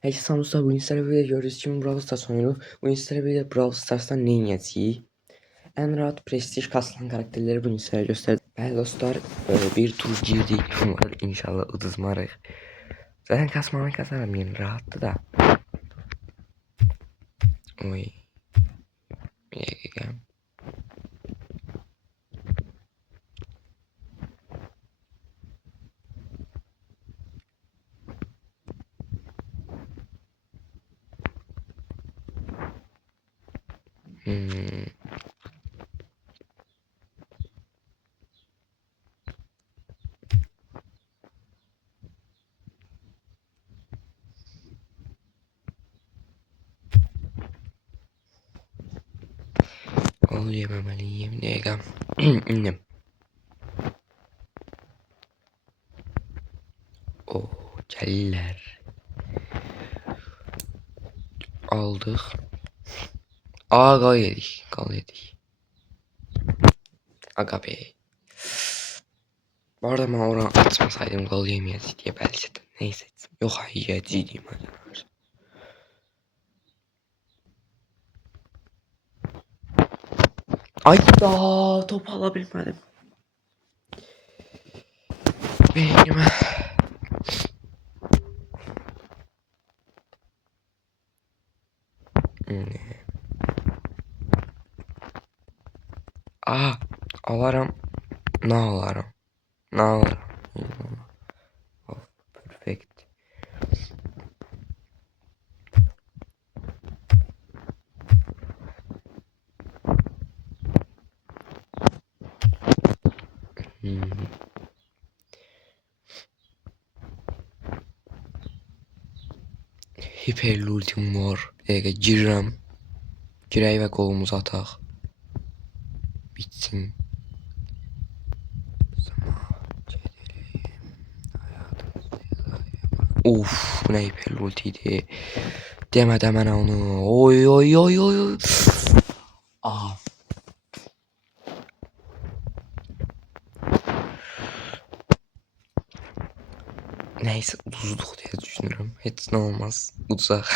Herkese Samus'ta bu Instagram'da görürüz. Şimdi Brawl Stars oyunu. Bu Instagram'da Brawl Stars'tan ne yiyeceği? En rahat prestij kasılan karakterleri bu Instagram'a gösterdi. Bəli dostlar, bir tur girdik. Umarım inşallah uduzmarıq. Zaten kasmanı kazanım yani rahattı da. Oy. Bir dakika. Gol yememeliyim. Bir dakika. İndim. Oh, gelirler. Aldık. Gol yedik. Gol yedik. Aga be. Bu arada ben oraya atmasaydım gol yemeyeceğiz diye belki de. Neyse. Yok yiyeceğim arkadaşlar. Ay da top alabilmedim. Beynime. Alarım. Ne alarım? Ne alarım? Oh, perfect. Hiperli ultim var. Girirəm. Girək və qolumuzu ataq. Bitsin. Of, bu nə hiperli ulti idi. Demə də mənə onu. Oy oy oy oy. Neyse uduzduk diye düşünürüm. Hiç ne olmaz. Uduzaq.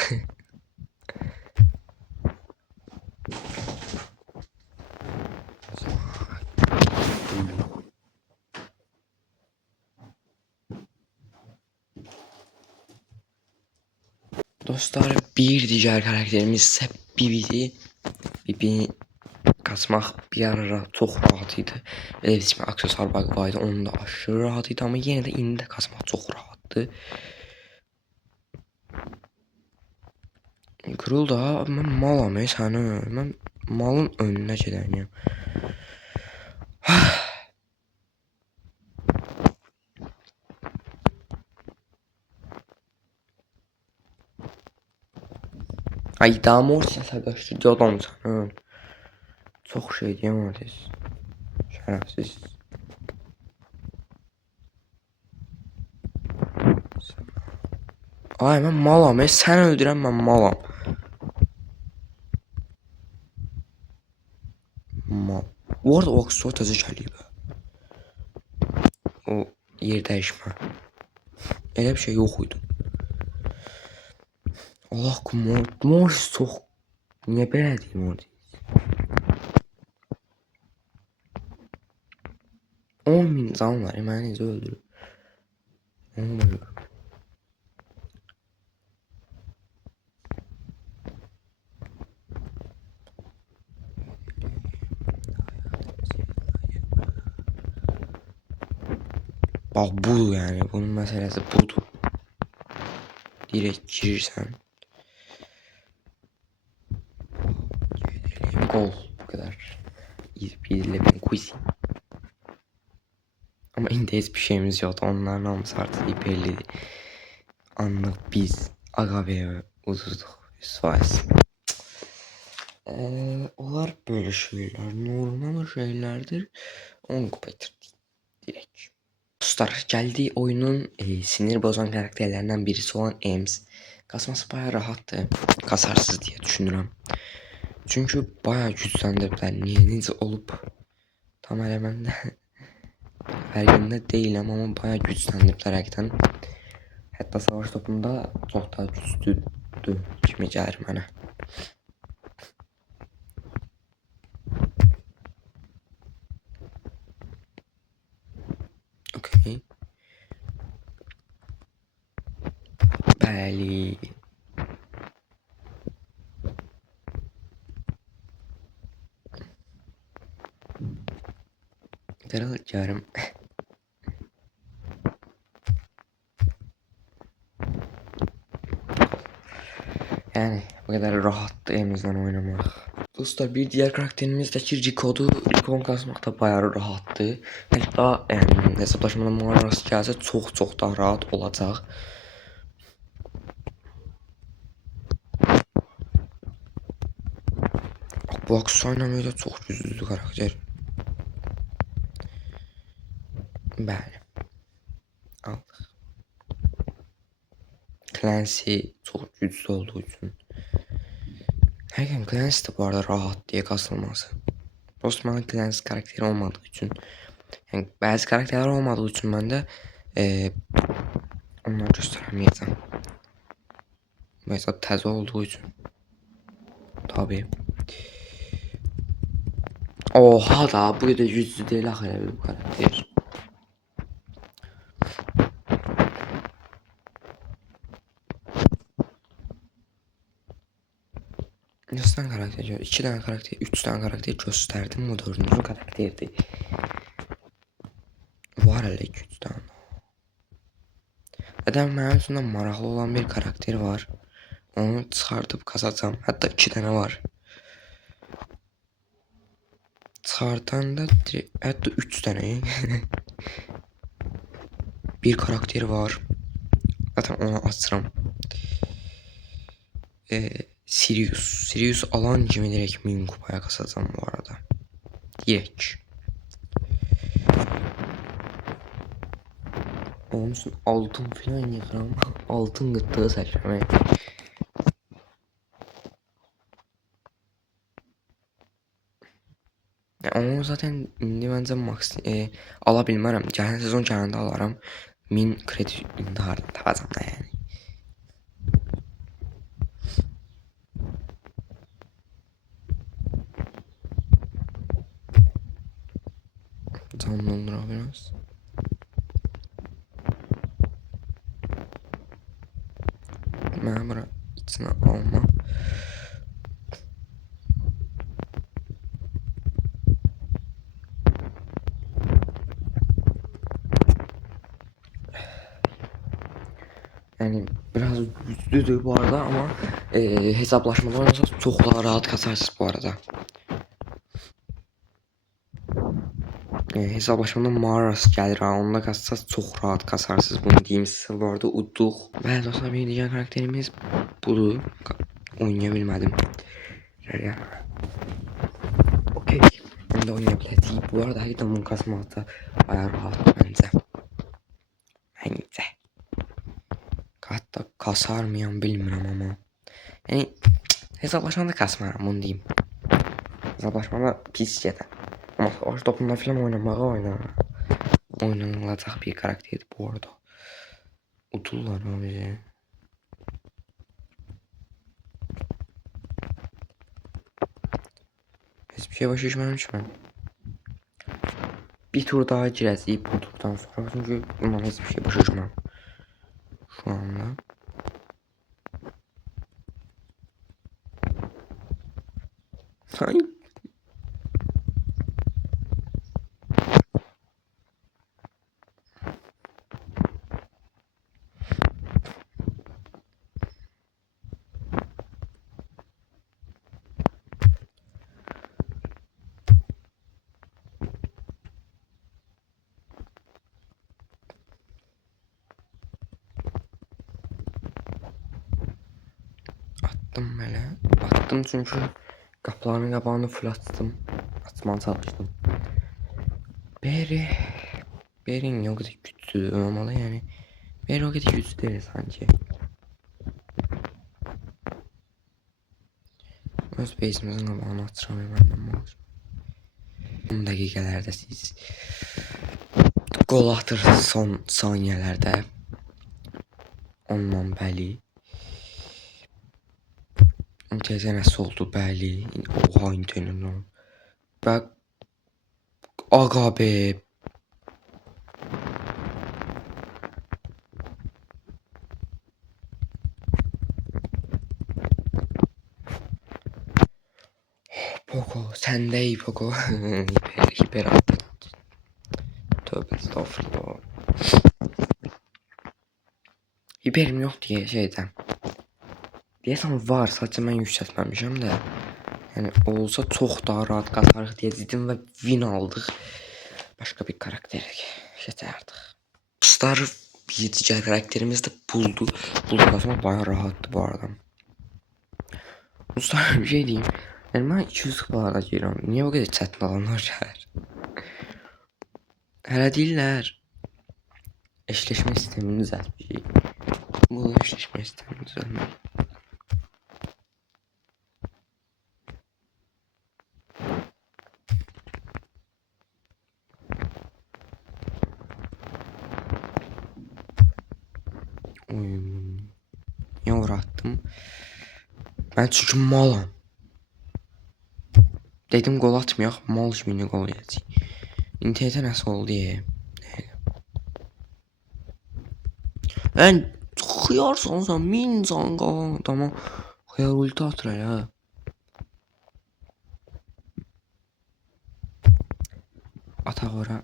Dostlar, bir diğer karakterimiz ise Bibi'di. Bibi kasmaq bir ara çox rahat idi. Elə bir aksesuar bug var idi. Onun da aşırı rahat idi ama yenə də indi də kasmaq çox rahatdı. Kırıl da mən malam səni. Mən malın önünə gedəniyəm. Ay daha mor səsə qaçdı adamsan. Çox şey deyəmədiz. Şərəfsiz. Ay mən malam, sən öldürən mən malam. Mal. Bu arada o aksesuar təzə gəlib. O yer dəyişmə. Elə bir şey yox idi. Allah mor çox. Niyə belə deyim orada? 10.000 can var, məni necə öldürür? Onu buyur. Bak budur yani, bunun meselesi budur. Direkt girirsən. Gol, bu kadar. Bir quiz. Ama indi heç bir şeyimiz yoktu. Onların hamısı artık hiperliydi. Anlıq biz Agava'ya uzuzduk. 100%. Onlar böyle şeyler. Normal şeylerdir. 10 kupa bitirdik. Direkt. Dostlar, geldiği oyunun sinir bozan karakterlerinden birisi olan Ems. Kasması bayağı rahattı. Kasarsız diye düşünürüm. Çünkü bayağı güçlendirdiler. Necə olub tam elemende fərqində deyiləm, ama bayağı güçlendirdiler həqiqətən. Hətta savaş topunda çox daha güclüdür kimi gəlir mənə. Okay. Bəli. Dəqiq gəlim. Yəni bu qədər rahatdır elimizdən oynamaq. Dostlar, bir diğer karakterimizdeki Rico'nun kasmaq da bayağı rahatdır. Hətta yəni hesablaşmada mənə rast gəlsə çox daha rahat olacaq. Bu Aksu oynamıyor da çox güclüdür karakter. Bəli. Aldıq. Clancy çox güclü olduğu üçün. Həqiqətən Clancy də bu arada rahat diye kasılması. Dost mənə Clancy karakteri olmadığı üçün, yəni bəzi karakterler olmadığı üçün mən də onları göstərməyəcəm. Mesela təzə olduğu üçün. Tabii. Oha da bu kadar güclü değil axı bu karakter. Neçə tane karakter gör? 2 tane karakter, 3 tane karakter gösterdim. Bu 4-cü karakterdi. Var elə 2-3 tane. Neden mənim üçün maraqlı olan bir karakter var. Onu çıxartıp kasacağım. Hatta 2 tane var. Çıxardan da hatta 3 tane. Bir karakter var. Zaten onu açıram. Sirius alan kimi direkt 1000 kupaya kasacağım bu arada. Direkt. Onun için altın falan yıkıram. Altın gıttığı seçmemek. Yani onu zaten indi bence max ala bilmərəm. Gələn sezon gələndə alaram. 1000 kredi intihar tapacağım da yani. Canlı olur biraz. Mən bura içine alma. Yani biraz güçlüdür bu arada ama hesaplaşmada oynarsanız çok daha rahat kasarsınız bu arada. Hesaplaşmada Maras gəlir ha, onda kassaz çok rahat kasarsınız, bunu diyeyim size. Bu arada udduq. Bəli dostlar, bir diğer karakterimiz budur. Oynayabilmədim. Okey. Onu da oynayabiləcəyik. Bu arada həqiqətən bunu kasmaqda bayağı rahat bence. Bence. Hatta kasar mıyam bilmirəm ama. Yəni hesaplaşmada kasmaram, bunu diyeyim. Hesaplaşmada pis gedə. Ama savaş topunda falan oynanılacaq bir karakterdi bu arada. Udurlar abi. Hiçbir şey başa düşmədim ki ben. Bir tur daha girəcəyik bu turdan sonra. Çünkü bundan hiçbir şey başa düşməm. Şu anda. Ay. Attım böyle. Attım çünkü kapıların qabağını full açtım. Açmaya çalıştım. Berin yok kadar güçlü olmalı yani. Berin o kadar güçlü değil sanki. Öz base'imizin qabağını açıram hemen var. 10 dəqiqələrdə siz gol atırsınız son saniyələrdə. ondan bəli. Tezə nəsə oldu bəli. Oha internet. Bak aga be. Poco sen de iyi Poco. hiper attı. Tövbe estağfurullah. Hiperim yok diye şeyden. Deyəsən var, sadəcə mən yüksəltməmişəm də. Yəni olsa çox daha rahat qatarıq deyəcəydim və win aldıq. Başqa bir karakterə keçərdik. Star bir digər karakterimiz də buldu. Buldu qazmaq bayağı rahatdı bu arada. Star bir şey diyeyim. Yəni mən 200 balada girirəm. Niyə o qədər çətin alanlar gəlir? Hələ deyirlər eşleşmə sistemini düzəltmişik. Bu eşleşmə sistemini düzəltmək. Niye uğrattım? Ben çünkü malam. Dedim gol atmayaq, mal kimi gol yeyəcək. İnternetə nəsə oldu ya. Ən xıyarsan sən, min can qalan adama xıyar ulti atır ya. Ataq ora.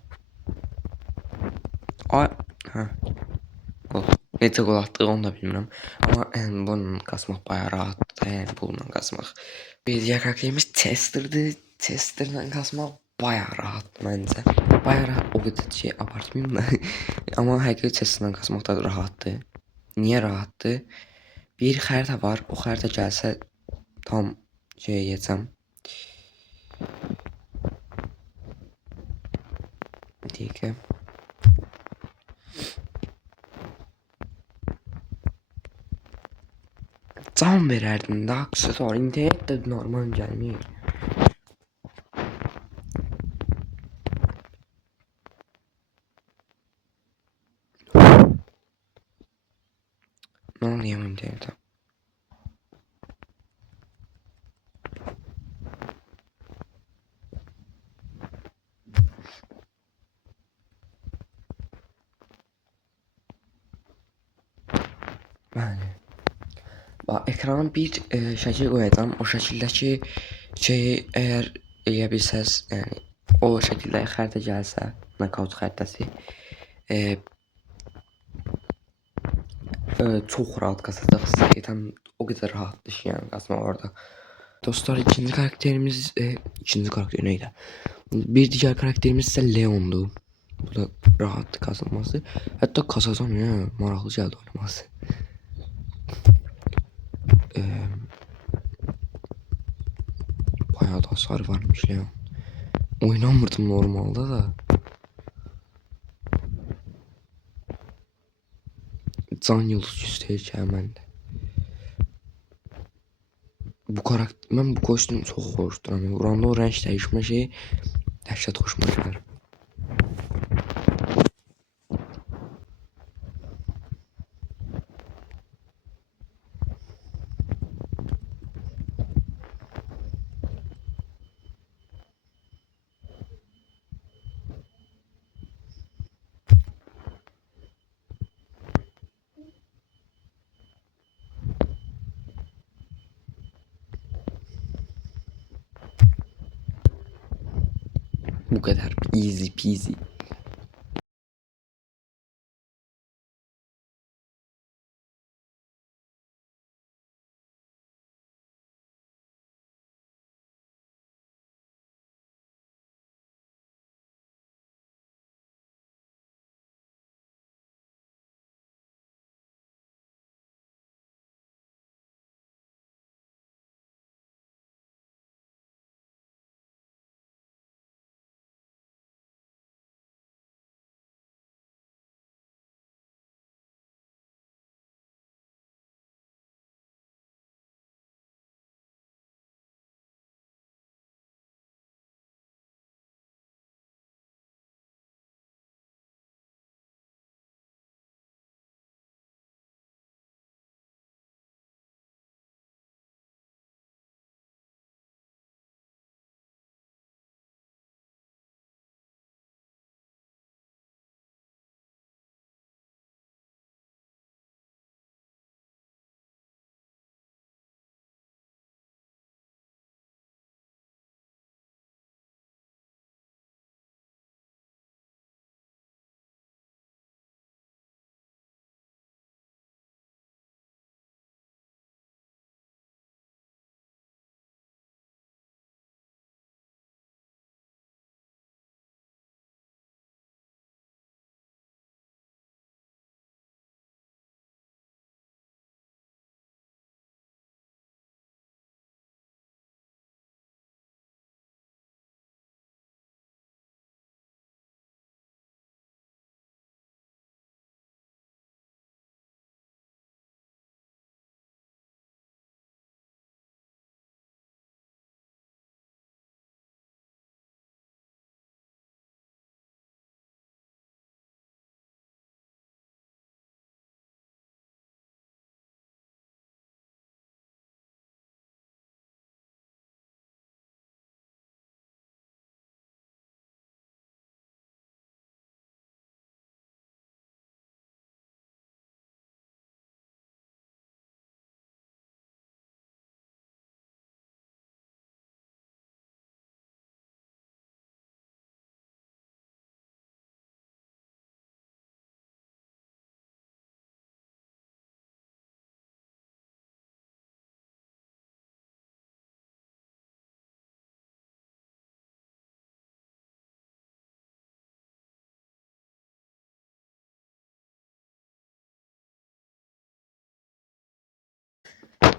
Ay, hə. Gol. Necə gol atdığı onu da bilmirəm. Amma bununla qasmaq bayağı rahatdır. Yəni bununla qasmaq. Bir diğer karakterimiz Chester'dı. Chester'la qasmaq bayağı rahatdır məncə. Bayağı rahat, o qədər şey abartmayayım da. Amma həqiqətən Chester'la qasmaq da rahatdır. Niyə rahatdır? Bir xəritə var. O xəritə gəlsə tam şey yeyəcəm. Bir dəqiqə. Can verərdim də aksesuar. İnternet də normal gəlmir. Ne oluyor internete? Bəli. Bax, ekrana bir şəkil qoyacağam. O şəkildəki şeyi əgər eləyə bilsəz, yəni o şəkildə xəritə gəlsə, knockout xəritəsi, çox rahat qasacaqsınız. Həqiqətən o qədər rahatdır ki, yəni qasmaq orada. Dostlar, ikinci karakter neydi? Bir diğer karakterimiz ise Leon'du. Bu da rahat kazanması. Hatta kazanacağım ya, maraqlı gəldi oynaması. Bayağı da hasar varmış Leon. Oynamırdım normalde da. Can yıldız üstəyəcəm məndə. Bu karakter, mən bu kostüm çox xoşduram. Vuranda o rəng dəyişmə şeyi dəhşət xoşuma gəlir. Bu kadar easy peasy.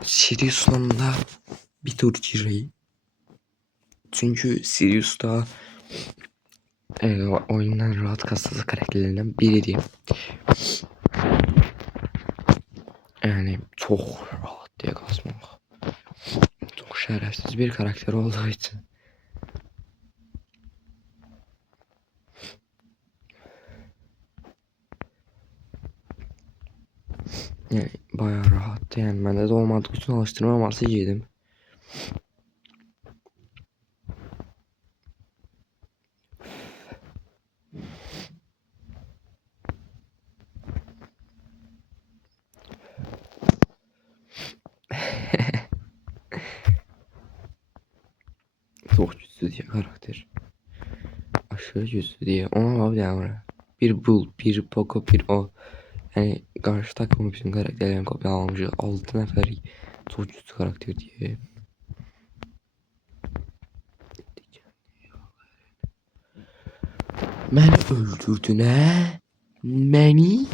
Sirius'la da bir tur gireyi. Çünkü Sirius da oyundan rahat kasası karakterlerinden biri. Yani çok rahat diye kasmak. Çok şerefsiz bir karakter olduğu için. Yani bayağı rahattı yani. Ben de olmadığı için alıştırma aması yedim. Çok güçlü diye karakter. Aşırı güçlü diye. Ona bak ya. Bir Bull, bir Poco, bir o. Yani karşı takımın bütün karakterlerini kopyalamış. 6 nefer çok güçlü karakter diye. Beni öldürdün he? Beni?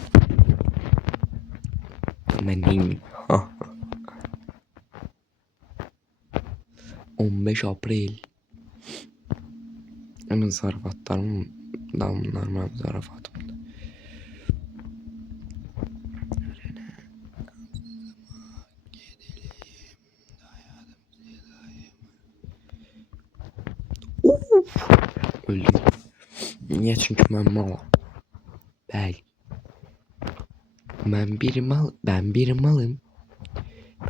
Ben neyim? 15 April. Hemen zarafatlarım damlar zarafatım. Öldüm. Niye? Çünkü ben malım. Bel. Ben bir malım.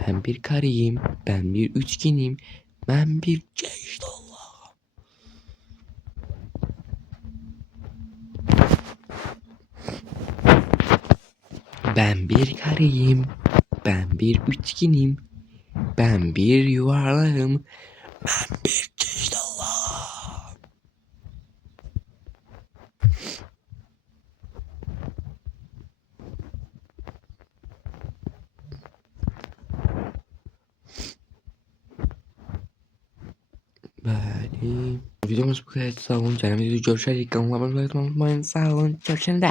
Ben bir karıyım. Ben bir üçgenim. Ben bir ceştallah. Ben bir karıyım. Ben bir üçgenim. Ben bir yuvarlağım. Ben bir ceştallah. Beni. Videomuz bu kadar. Sağ olun. Canım videoyu görüşürüz. Kanalıma abone olmayı unutmayın. Sağ olun. Görüşürüz.